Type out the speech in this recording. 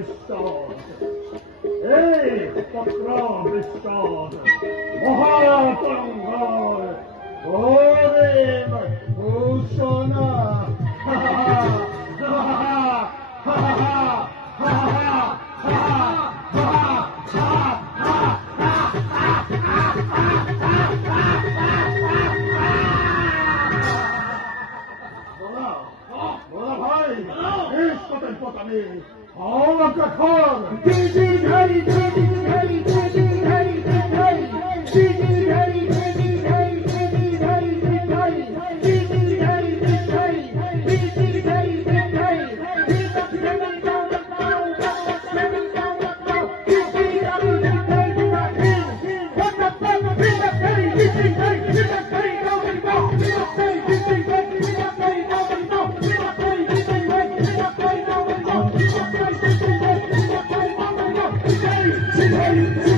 bestad. Ej, bra bestad. Motherfucker. Orim, Ushona. Ha ha ha ha ha ha ha. Hey!